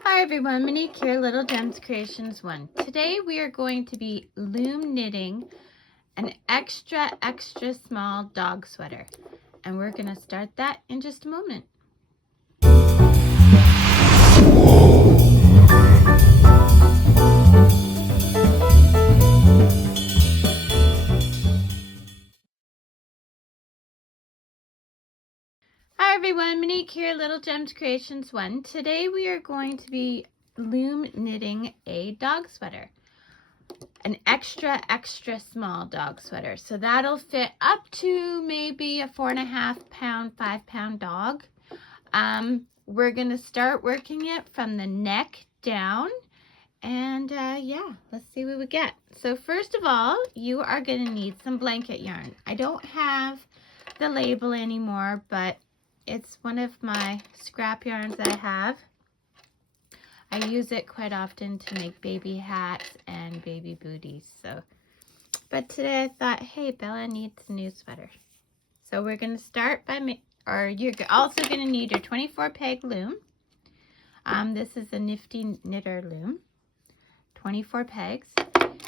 Hi everyone, Monique here, Little Gems Creations 1. Today we are going to be loom knitting an extra small dog sweater. And we're going to start that in just a moment. Hi everyone, Monique here, Little Gems Creations 1. Today we are going to be loom knitting a dog sweater. An extra small dog sweater. So that'll fit up to maybe a 4.5 pound, 5 pound dog. We're gonna start working it from the neck down, and yeah, let's see what we get. So first of all, you are gonna need some blanket yarn. I don't have the label anymore, but it's one of my scrap yarns that I have. I use it quite often to make baby hats and baby booties. So, but today I thought, hey, Bella needs a new sweater. So we're gonna start by you're also gonna need your 24 peg loom. This is a Nifty Knitter loom. 24 pegs.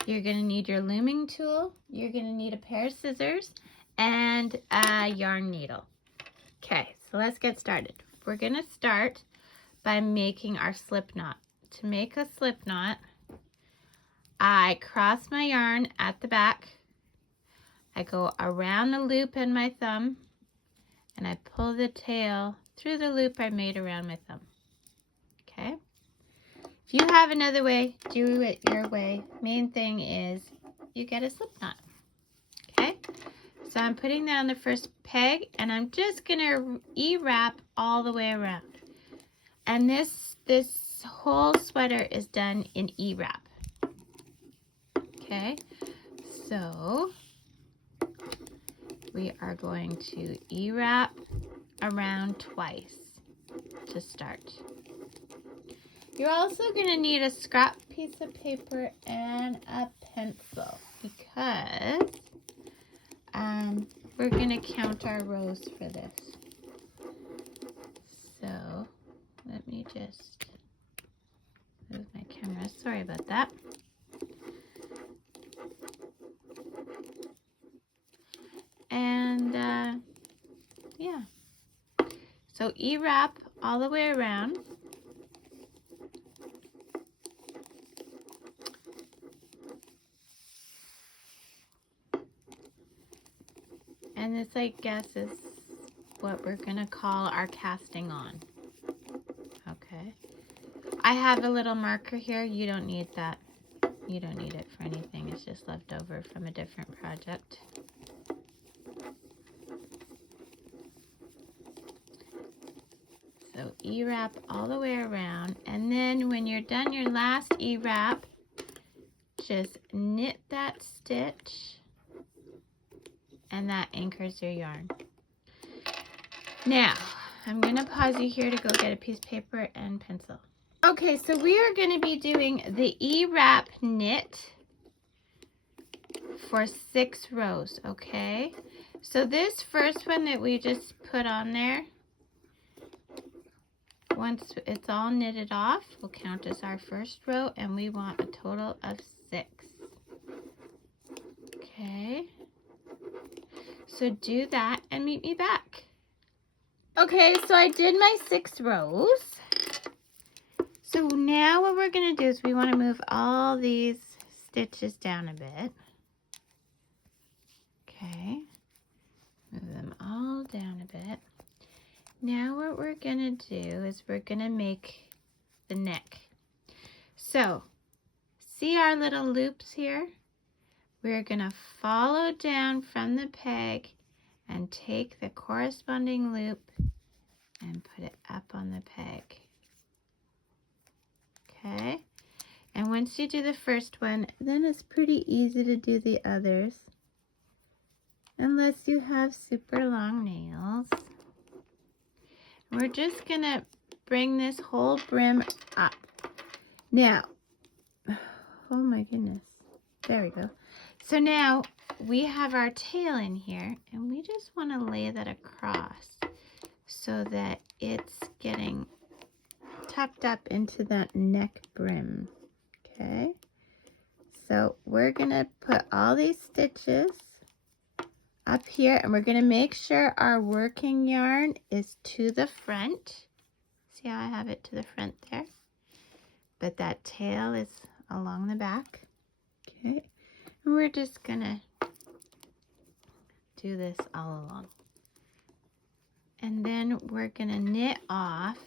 You're gonna need your looming tool. You're gonna need a pair of scissors and a yarn needle. Okay, so let's get started. We're gonna start by making our slip knot. To make a slip knot, I cross my yarn at the back. I go around the loop in my thumb and I pull the tail through the loop I made around my thumb. Okay? If you have another way, do it your way. Main thing is you get a slip knot. Okay? So I'm putting that on the first peg and I'm just gonna E-wrap all the way around. And this whole sweater is done in E-wrap. Okay? So we are going to E-wrap around twice to start. You're also going to need a scrap piece of paper and a pencil because we're going to count our rows for this. So let me just move my camera. Sorry about that. And yeah. So E-wrap all the way around. And this, I guess, is what we're going to call our casting on. Okay. I have a little marker here. You don't need that. You don't need it for anything. It's just left over from a different project. So E-wrap all the way around. And then when you're done your last E-wrap, just knit that stitch. And that anchors your yarn. Now, I'm going to pause you here to go get a piece of paper and pencil. Okay, so we are going to be doing the E-wrap knit for 6 rows, okay? So this first one that we just put on there, once it's all knitted off, will count as our first row, and we want a total of 6. Okay? So do that and meet me back. Okay, so I did my 6 rows. So now what we're going to do is we want to move all these stitches down a bit. Okay. Move them all down a bit. Now what we're going to do is we're going to make the neck. So see our little loops here? We're going to follow down from the peg and take the corresponding loop and put it up on the peg. Okay, and once you do the first one, then it's pretty easy to do the others, unless you have super long nails. We're just gonna bring this whole brim up. Now, oh my goodness, there we go. So now we have our tail in here, and we just want to lay that across so that it's getting tucked up into that neck brim. Okay, so we're gonna put all these stitches up here, and we're gonna make sure our working yarn is to the front. See how I have it to the front there? But that tail is along the back. Okay, and we're just gonna do this all along. And then we're gonna knit off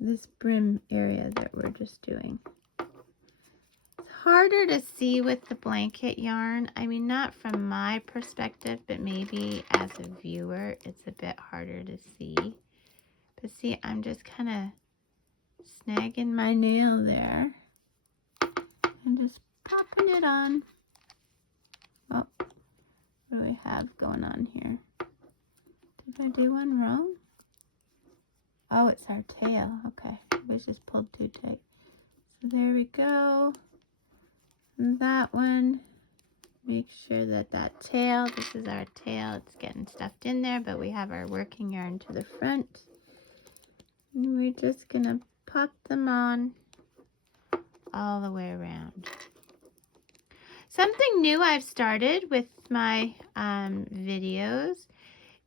this brim area that we're just doing. It's harder to see with the blanket yarn. I mean, not from my perspective, but maybe as a viewer, it's a bit harder to see. But see, I'm just kind of snagging my nail there and just popping it on. Oh, what do we have going on here? Did I do one wrong? Oh, it's our tail. Okay, it was just pulled too tight. So there we go. And that one, make sure that that tail, this is our tail, it's getting stuffed in there, but we have our working yarn to the front. And we're just gonna pop them on all the way around. Something new I've started with my videos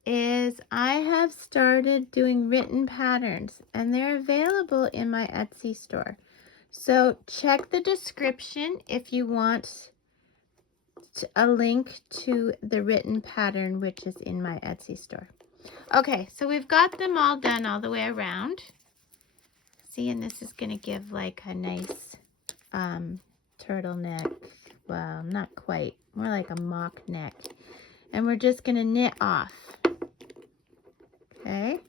is I have started doing written patterns, and they're available in my Etsy store. So check the description if you want a link to the written pattern, which is in my Etsy store. Okay, so we've got them all done all the way around. See, and this is going to give like a nice turtleneck. Well, not quite, more like a mock neck. And we're just going to knit off. Okay.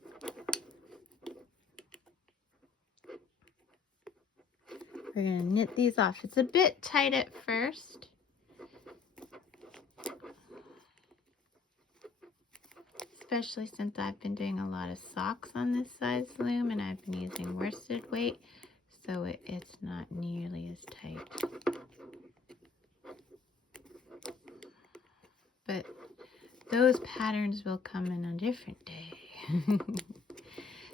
We're going to knit these off. It's a bit tight at first. Especially since I've been doing a lot of socks on this size loom, and I've been using worsted weight, so it's not nearly as tight. But those patterns will come in a different day.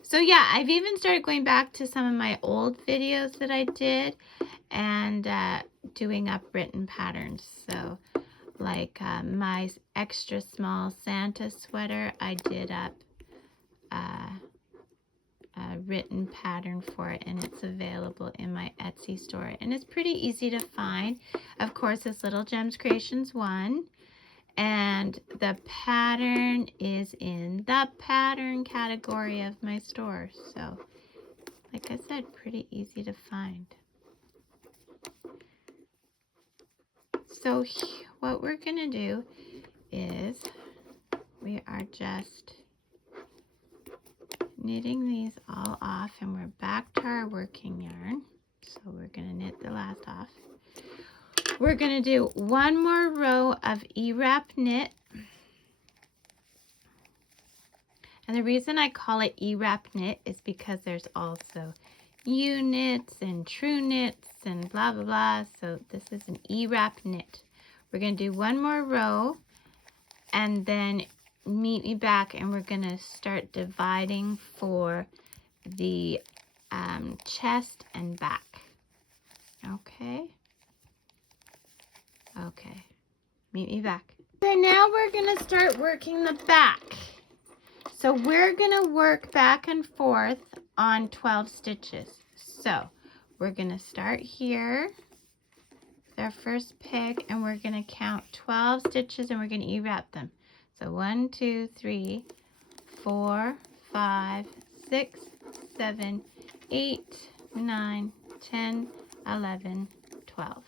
So yeah, I've even started going back to some of my old videos that I did and doing up written patterns. So like my extra small Santa sweater, I did up a written pattern for it, and it's available in my Etsy store, and it's pretty easy to find. Of course, it's Little Gems Creations 1, and the pattern is in the pattern category of my store. So like I said, pretty easy to find. So what we're gonna do is we are just knitting these all off, and we're back to our working yarn. So we're gonna knit the last off. We're gonna do one more row of E-wrap knit. And the reason I call it E-wrap knit is because there's also U-knits and true knits and blah, blah, blah. So this is an E-wrap knit. We're gonna do one more row and then meet me back, and we're gonna start dividing for the chest and back. Okay. Okay, meet me back. So now we're gonna start working the back. So we're gonna work back and forth on 12 stitches. So we're gonna start here with our first peg, and we're gonna count 12 stitches, and we're gonna E-wrap them. So 1, 2, 3, 4, 5, 6, 7, 8, 9, 10, 11, 12.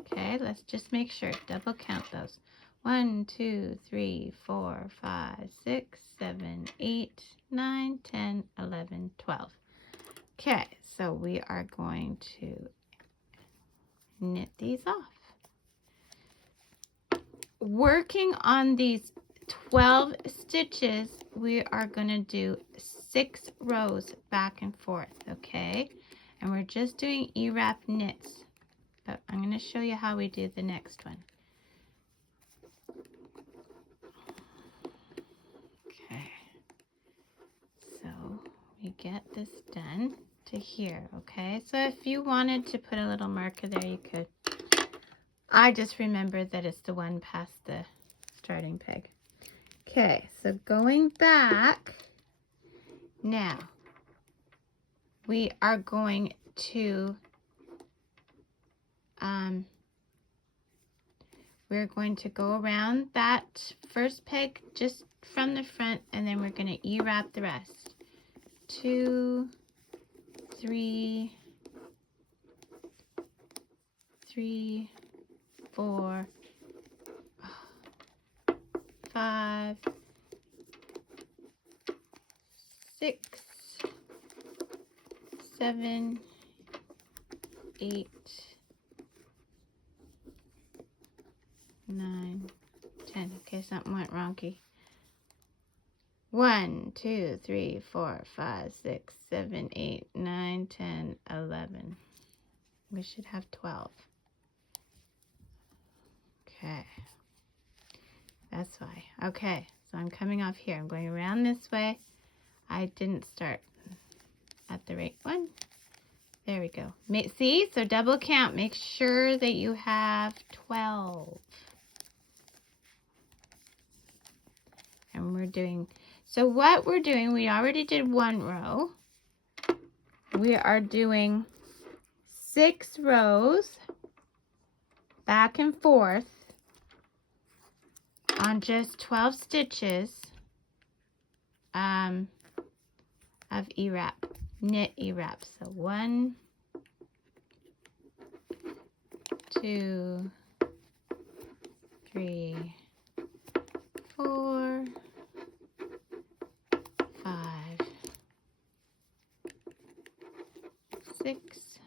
Okay, let's just make sure, double count those. 1, 2, 3, 4, 5, 6, 7, 8, 9, 10, 11, 12. Okay, so we are going to knit these off. Working on these 12 stitches, we are going to do 6 rows back and forth, okay? And we're just doing E-wrap knits. But I'm going to show you how we do the next one. Okay, so we get this done to here, okay? So if you wanted to put a little marker there, you could. I just remembered that it's the one past the starting peg. Okay, so going back, now we are going to we're going to go around that first peg just from the front, and then we're going to E-wrap the rest. 2, 3, 4, 5, 6, 7, 8, 9, 10. Okay, something went wonky. 1, 2, 3, 4, 5, 6, 7, 8, 9, 10, 11. We should have 12. Okay. That's why. Okay, so I'm coming off here. I'm going around this way. I didn't start at the right one. There we go. See? So double count. Make sure that you have 12. And we're doing, so what we're doing, we already did one row. We are doing 6 rows back and forth on just 12 stitches of E-wrap, knit E-wrap. So 1, 2, 3, 4, 5, 6,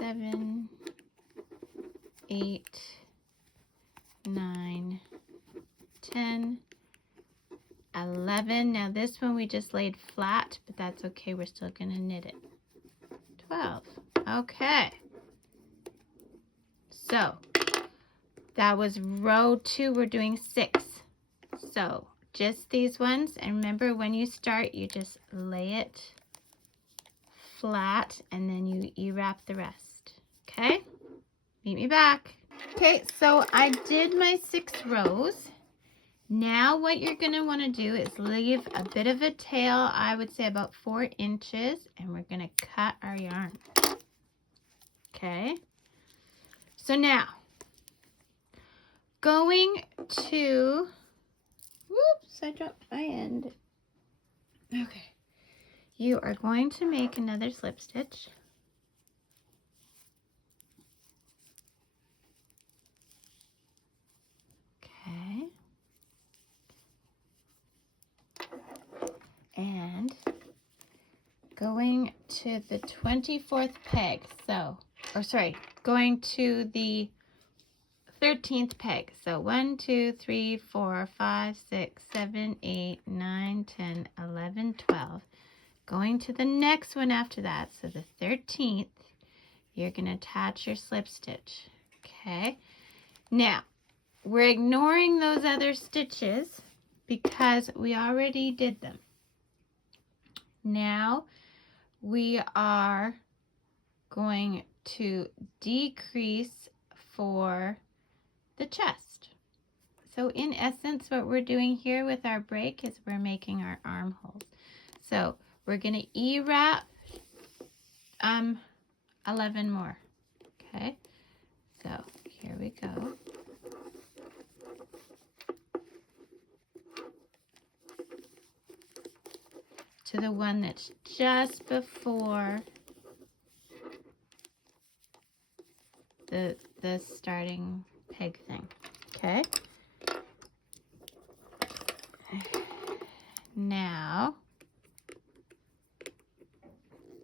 7, 8, 9, 10, 11. Now this one we just laid flat, but that's okay. We're still going to knit it. 12. Okay. So that was row 2. We're doing 6. So just these ones. And remember, when you start, you just lay it flat and then you E-wrap the rest. Okay? Meet me back. Okay, so I did my 6 rows. Now what you're going to want to do is leave a bit of a tail, I would say about 4 inches, and we're going to cut our yarn. Okay, so now going to, whoops, I dropped my end. Okay, you are going to make another slip stitch. Okay. And going to the 24th peg, so, or sorry, going to the 13th peg. So 1, 2, 3, 4, 5, 6, 7, 8, 9, 10, 11, 12. Going to the next one after that, so the 13th, you're going to attach your slip stitch. Okay, now we're ignoring those other stitches because we already did them. Now we are going to decrease for the chest. So in essence, what we're doing here with our break is we're making our armholes. So we're going to E-wrap 11 more. Okay, so here we go. To the one that's just before the starting peg thing. Okay. Now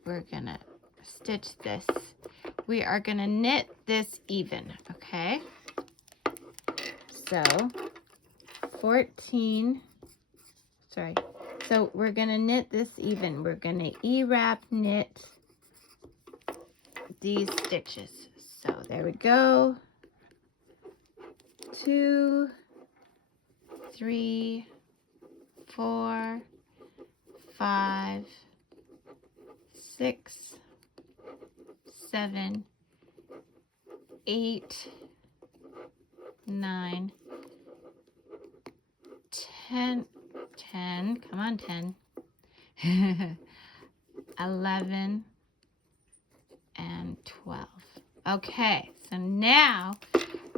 we're gonna stitch this. We are gonna knit this even, okay? So 14, sorry. So we're gonna knit this even. We're gonna E-wrap knit these stitches. So there we go. 2, 3, 4, 5, 6, 7, 8, 9, 10, 10, come on 10, 11, and 12. Okay, so now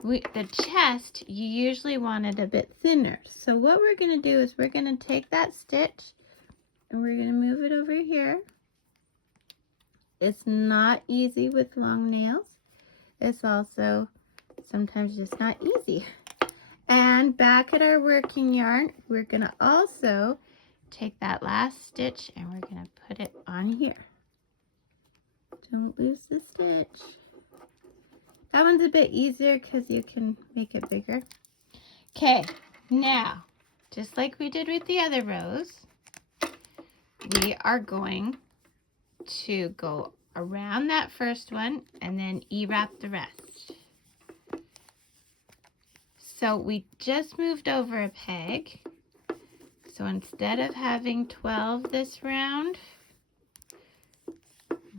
the chest, you usually want it a bit thinner. So what we're going to do is we're going to take that stitch and we're going to move it over here. It's not easy with long nails. It's also sometimes just not easy. And back at our working yarn, we're going to also take that last stitch and we're going to put it on here. Don't lose the stitch. That one's a bit easier because you can make it bigger. Okay, now, just like we did with the other rows, we are going to go around that first one and then E-wrap the rest. So we just moved over a peg. So instead of having 12 this round,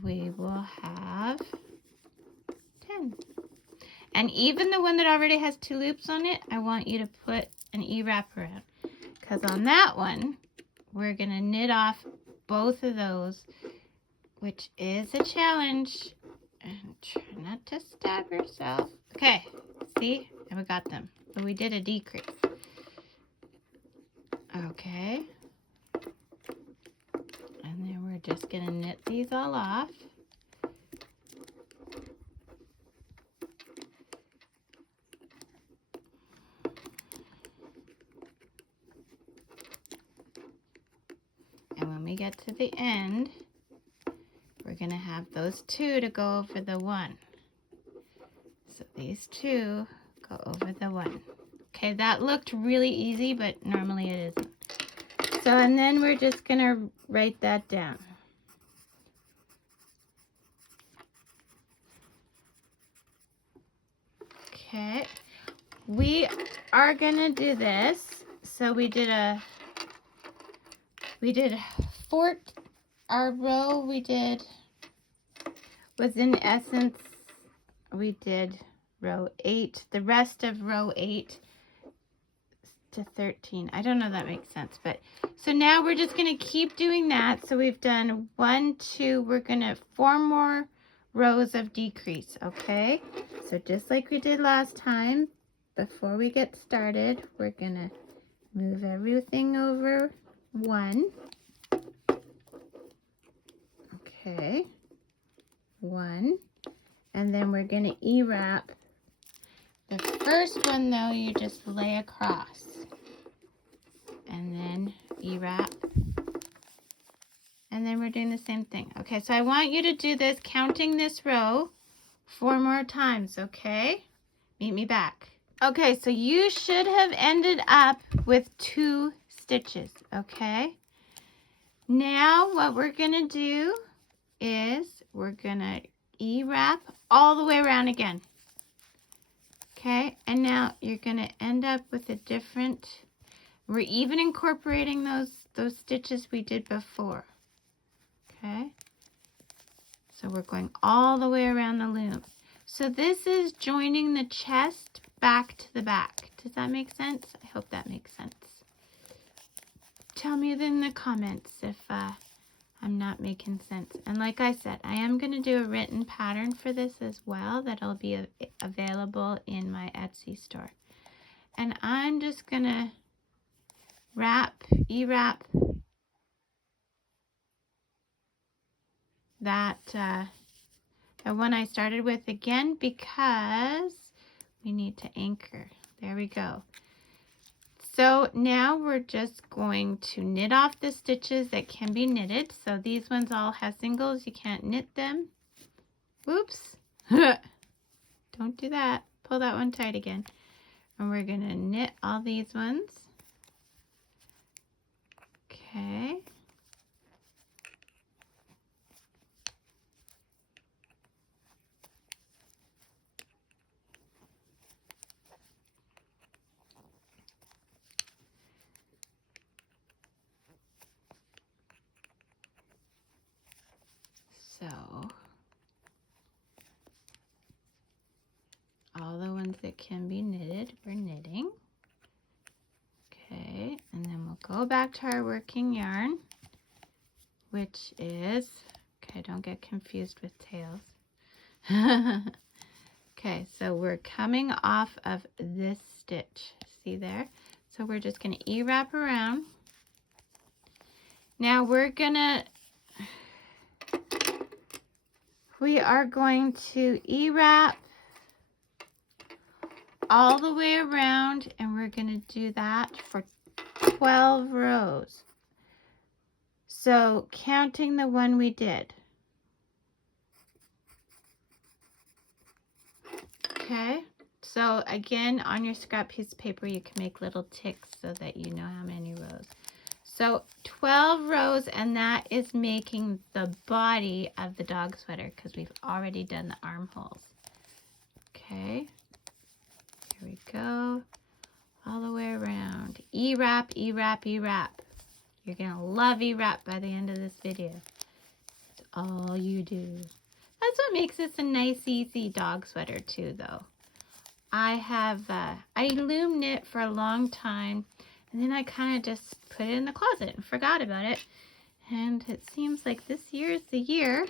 we will have 10. And even the one that already has 2 loops on it, I want you to put an E-wrap around. Because on that one, we're going to knit off both of those, which is a challenge. And try not to stab yourself. Okay, see? And we got them. But we did a decrease. Okay. And then we're just going to knit these all off. And when we get to the end, we're going to have those 2 to go over the 1. So these 2 go over the 1. Okay, that looked really easy, but normally it isn't. So, and then we're just going to write that down. Okay, we are going to do this. So we did our row was in essence, we did row 8, the rest of row 8 to 13. I don't know if that makes sense, but so now we're just going to keep doing that. So we've done 1, 2, we're going to 4 more rows of decrease, okay? So just like we did last time, before we get started, we're going to move everything over 1. Okay, 1, and then we're going to E-wrap. The first one though, you just lay across, and then E-wrap, and then we're doing the same thing. Okay, so I want you to do this, counting this row 4 more times, okay? Meet me back. Okay, so you should have ended up with 2 stitches, okay? Now what we're going to do is we're going to E-wrap all the way around again. Okay, and now you're going to end up with a different, we're even incorporating those stitches we did before. Okay, so we're going all the way around the loom. So this is joining the chest back to the back. Does that make sense? I hope that makes sense. Tell me in the comments if I'm not making sense. And like I said, I am going to do a written pattern for this as well that'll be available in my Etsy store. And I'm just going to E-wrap that the one I started with again because we need to anchor. There we go. So now we're just going to knit off the stitches that can be knitted. So these ones all have singles. You can't knit them. Whoops. Don't do that. Pull that one tight again. And we're going to knit all these ones. Okay. can be knitted. We're knitting. Okay, and then we'll go back to our working yarn, which is, okay, don't get confused with tails. Okay, so we're coming off of this stitch. See there? So we're just going to E-wrap around. Now we are going to E-wrap all the way around, and we're going to do that for 12 rows. So counting the one we did. Okay, so again, on your scrap piece of paper, you can make little ticks so that you know how many rows. So 12 rows, and that is making the body of the dog sweater because we've already done the armholes. Okay, here we go, all the way around. E-wrap, E-wrap, E-wrap. You're gonna love E-wrap by the end of this video. It's all you do. That's what makes this a nice, easy dog sweater too, though. I loom knit for a long time, and then I kind of just put it in the closet and forgot about it. And it seems like this year is the year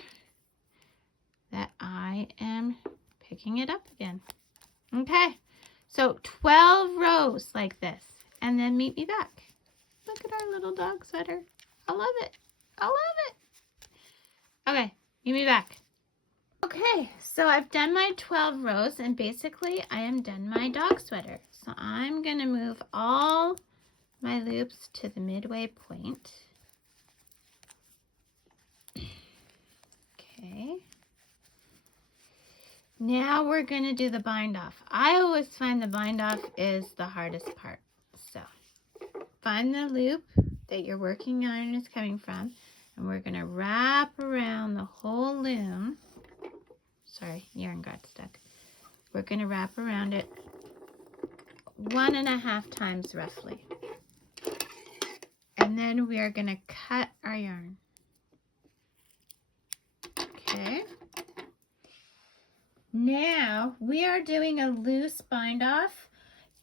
that I am picking it up again. Okay, so 12 rows like this, and then meet me back. Look at our little dog sweater. I love it. I love it. Okay, meet me back. Okay, so I've done my 12 rows, and basically I am done my dog sweater. So I'm going to move all my loops to the midway point. Okay. Now we're going to do the bind off. I always find the bind off is the hardest part. So find the loop that your working yarn is coming from, and we're going to wrap around the whole loom. Sorry, yarn got stuck. We're going to wrap around it 1.5 times roughly. And then we are going to cut our yarn. Okay. Now we are doing a loose bind off.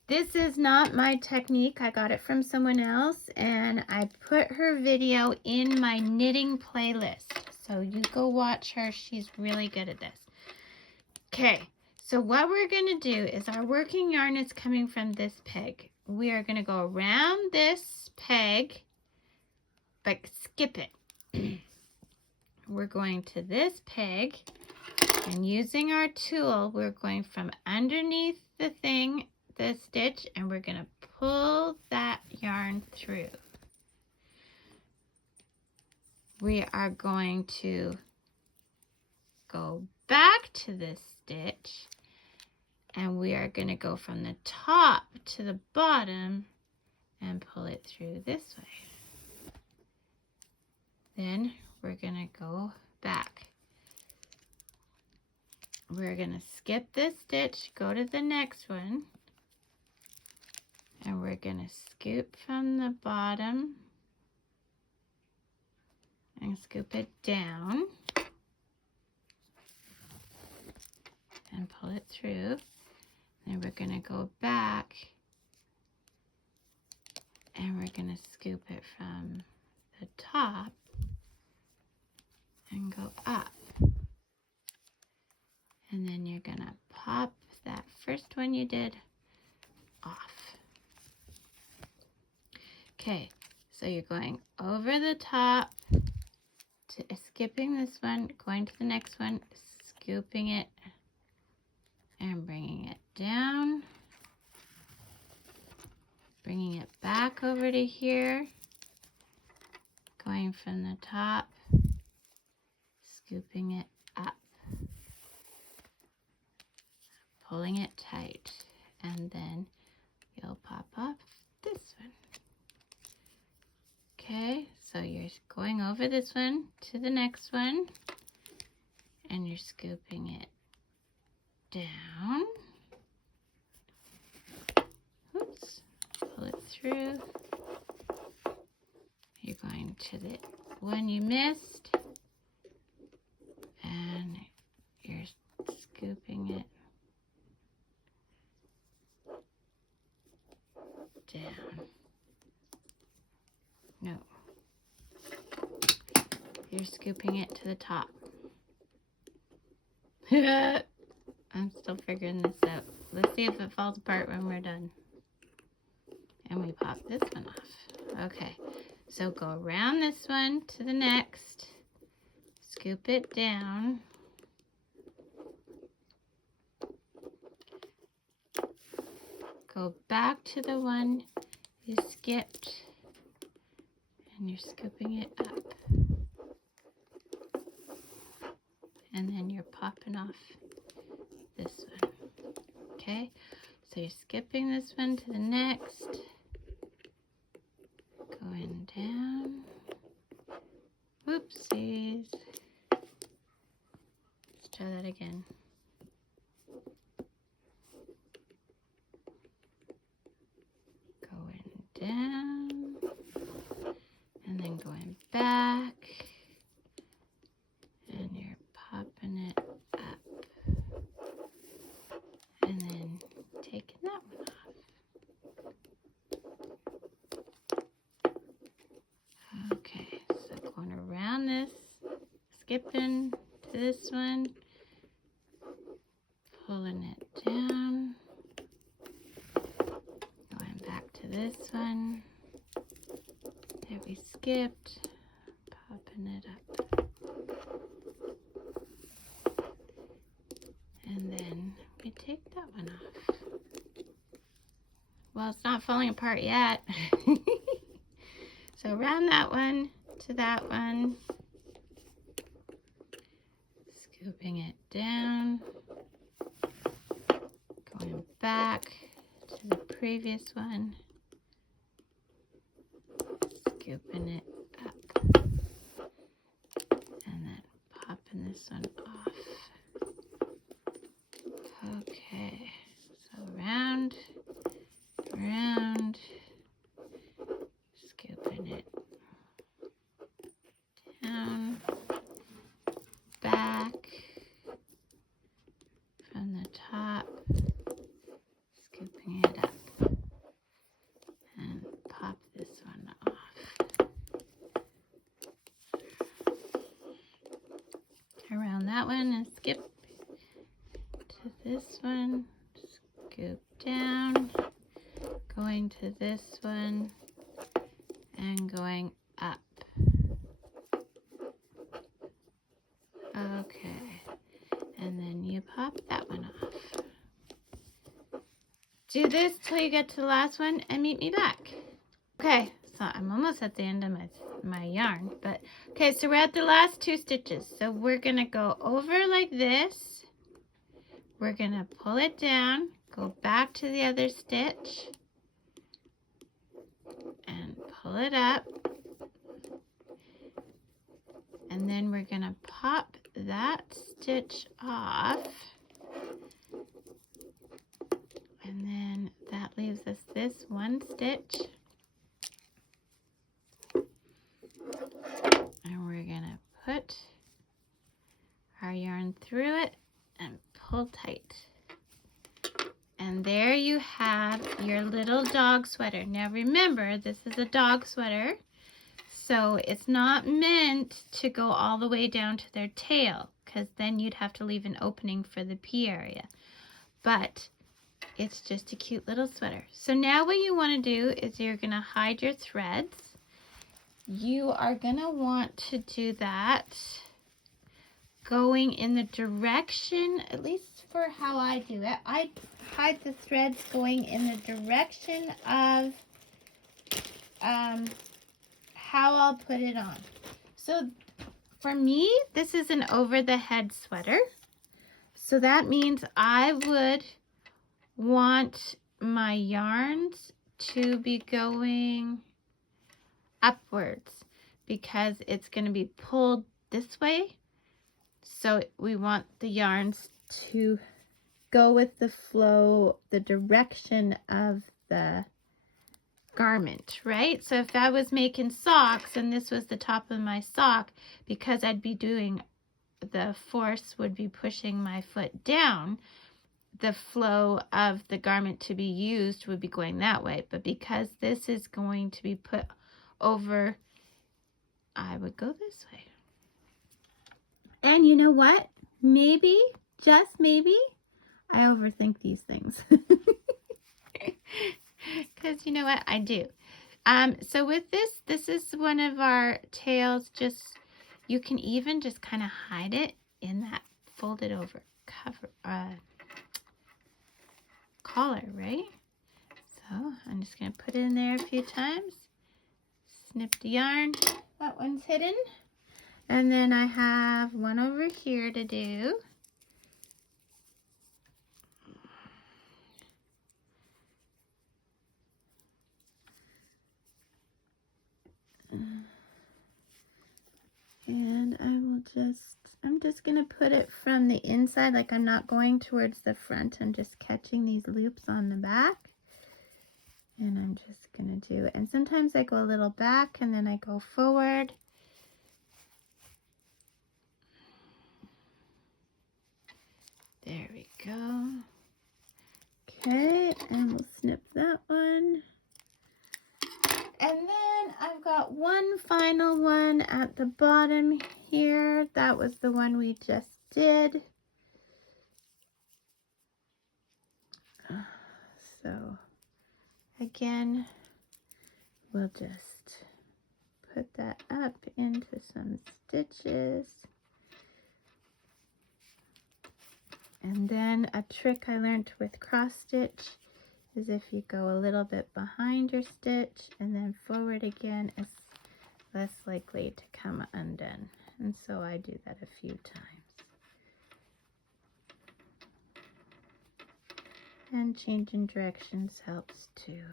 This is not my technique. I got it from someone else, and I put her video in my knitting playlist. So you go watch her. She's really good at this. Okay, so what we're going to do is our working yarn is coming from this peg. We are going to go around this peg, but skip it. We're going to this peg, and using our tool, we're going from underneath the thing, the stitch, and we're going to pull that yarn through. We are going to go back to this stitch, and we are going to go from the top to the bottom and pull it through this way. Then we're going to go back. We're going to skip this stitch, go to the next one, and we're going to scoop from the bottom and scoop it down and pull it through. Then we're going to go back, and we're going to scoop it from the top and go up. And then you're going to pop that first one you did off. Okay, so you're going over the top, to skipping this one, going to the next one, scooping it, and bringing it down, bringing it back over to here, going from the top, scooping it up, pulling it tight, and then you'll pop off this one. Okay, so you're going over this one to the next one, and you're scooping it down. Oops, pull it through. You're going to the one you missed, and you're scooping it you're scooping it to the top. I'm still figuring this out. Let's see if it falls apart when we're done. And we pop this one off. Okay, so go around this one to the next. Scoop it down. Go back to the one you skipped. And you're scooping it up. And then you're popping off this one. Okay, so you're skipping this one to the next. Going down. Whoopsies. Let's try that again. Going down. And then going back. And you're popping it up. And then taking that one off. Okay, so going around this, skipping to this one, pulling it down, going back to this one that we skipped, popping it up. And then we take that one off. Well, it's not falling apart yet. So around that one to that one, scooping it down, going back to the previous one, scooping it up, and then popping this one off. Okay, so round, scooping it down, back, from the top, scooping it up, and pop this one off. Around that one and skip to this one, scoop down, going to this one, and going up. Okay, and then you pop that one off. Do this till you get to the last one and meet me back. Okay, so I'm almost at the end of my yarn, but okay, so we're at the last 2 stitches. So we're gonna go over like this. We're gonna pull it down, go back to the other stitch, and pull it up. And then we're gonna pop that stitch off. And then that leaves us this one stitch. And we're gonna put our yarn through it and pull tight. And there you have your little dog sweater. Now remember, this is a dog sweater, so it's not meant to go all the way down to their tail, because then you'd have to leave an opening for the pea area. But it's just a cute little sweater. So now what you want to do is you're going to hide your threads. You are going to want to do that going in the direction, at least for how I do it, I hide the threads going in the direction of how I'll put it on. So for me, this is an over the head sweater. So that means I would want my yarns to be going upwards because it's going to be pulled this way. So we want the yarns to go with the flow, the direction of the garment, right? So if I was making socks and this was the top of my sock, because I'd be doing, the force would be pushing my foot down, the flow of the garment to be used would be going that way. But because this is going to be put over, I would go this way. And you know what? Maybe, just maybe, I overthink these things. Because you know what? I do. So with this is one of our tails. Just, you can even just kind of hide it in that folded over cover collar, right? So I'm just going to put it in there a few times. Snip the yarn. That one's hidden. And then I have one over here to do. And I'm just going to put it from the inside, like I'm not going towards the front. I'm just catching these loops on the back. And I'm just going to do it. And sometimes I go a little back and then I go forward. There we go. Okay, and we'll snip that one. And then I've got one final one at the bottom here. That was the one we just did. So again, we'll just put that up into some stitches. And then a trick I learned with cross stitch is if you go a little bit behind your stitch and then forward again, it's less likely to come undone. And so I do that a few times. And changing directions helps too.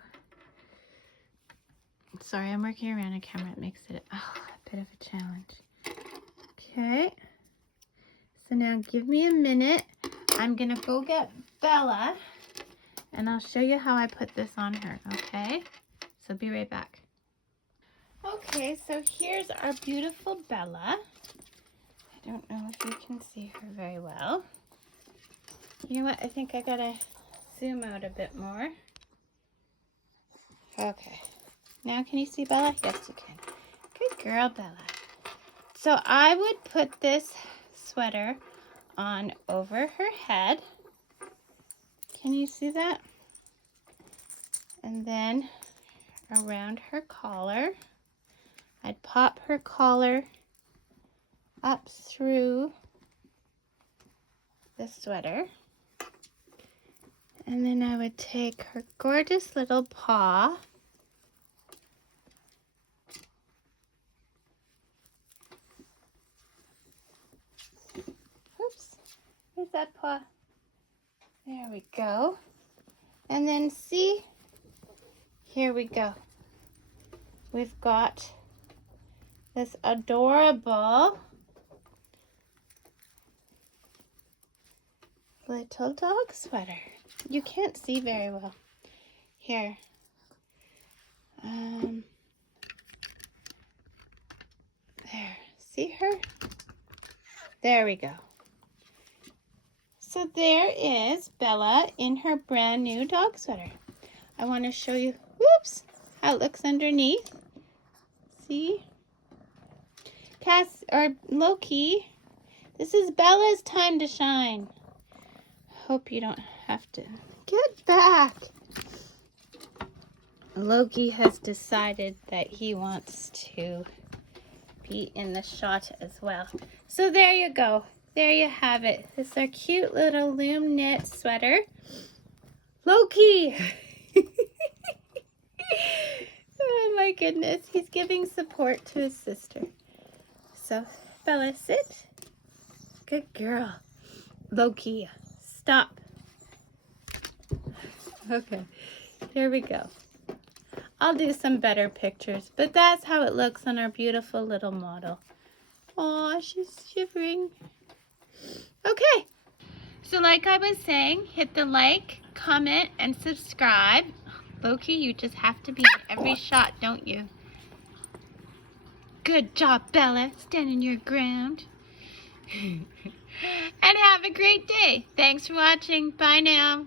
Sorry, I'm working around a camera. It makes it a bit of a challenge. Okay. So now give me a minute. I'm gonna go get Bella and I'll show you how I put this on her, okay? So be right back. Okay, so here's our beautiful Bella. I don't know if you can see her very well. You know what? I think I gotta zoom out a bit more. Okay. Now can you see Bella? Yes, you can. Good girl, Bella. So I would put this sweater on over her head. Can you see that? And then around her collar. I'd pop her collar up through the sweater. And then I would take her gorgeous little paw. Oops, where's that paw? There we go. And then see, here we go. We've got this adorable little dog sweater. You can't see very well. Here. There. See her? There we go. So there is Bella in her brand new dog sweater. I want to show you, whoops, how it looks underneath. See? Cass, or Loki, this is Bella's time to shine. Hope you don't have to. Get back. Loki has decided that he wants to be in the shot as well. So there you go. There you have it. This is our cute little loom knit sweater. Loki! Oh my goodness. He's giving support to his sister. So, Bella, sit. Good girl. Loki, stop. Okay, here we go. I'll do some better pictures, but that's how it looks on our beautiful little model. Aw, she's shivering. Okay, so like I was saying, hit the like, comment, and subscribe. Loki, you just have to be in every shot, don't you? Good job, Bella. Stand in your ground. And have a great day. Thanks for watching. Bye now.